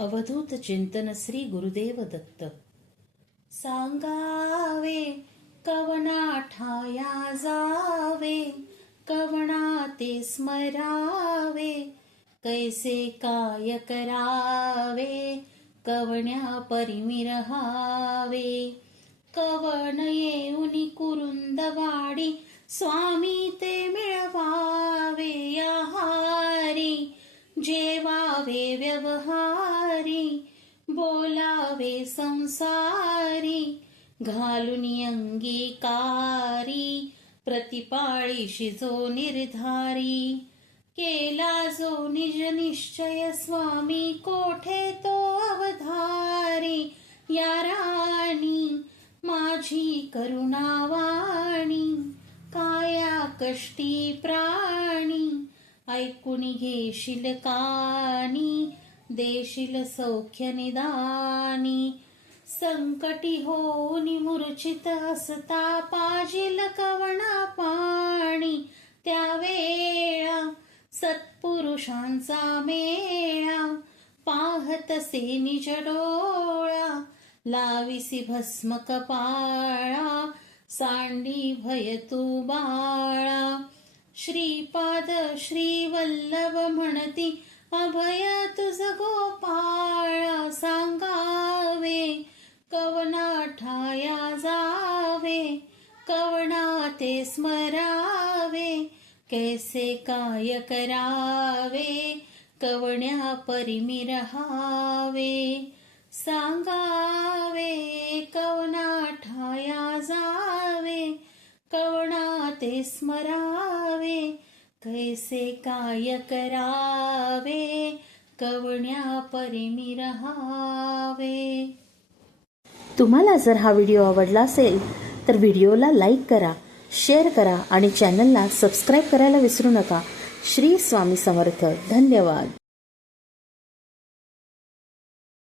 अवधूत चिंतन श्री गुरुदेव दत्त. सांगावे कवना ठाया जावे कवना ते स्मरावे कैसे काय करावे कवण्या परिमिरहावे कवन येऊनी कुरुंदवाडी स्वामी ते मिळवावे आहारी. हारी जेवावे व्यवहार बोलावे संसारी घालून अंगीकारी प्रतिपाळीशी जो निर्धारी केला जो निज निश्चय स्वामी कोठे तो अवधारी या राणी माझी करुणावाणी काया कष्टी प्राणी ऐकून घेशील कानी देशील सौख्य निदानी संकटी हो मूर्छित असता पाजील कवणा पाणी. त्यावेळा सत्पुरुषांचा मेळा पाहतसे निज डोळा लाविसी भस्म कपाळा सांडी भय तू बाळा. श्रीपाद श्रीवल्लभ म्हणती अभय तुझ गोपाळा सांगावे. कवना ठाया जावे. कवना ते स्मरावे. कैसे काय करावे. कवण्या परिमी रहावे. सांगावे कवना ठाया जावे. कवणा ते स्मरावे. कैसे काय करावे कवण्या परिमी रहावे. तुम्हाला जर हा व्हिडिओ आवडला असेल तर व्हिडिओला लाईक करा शेअर करा आणि चॅनलला सबस्क्राईब करायला विसरू नका. श्री स्वामी समर्थ. धन्यवाद.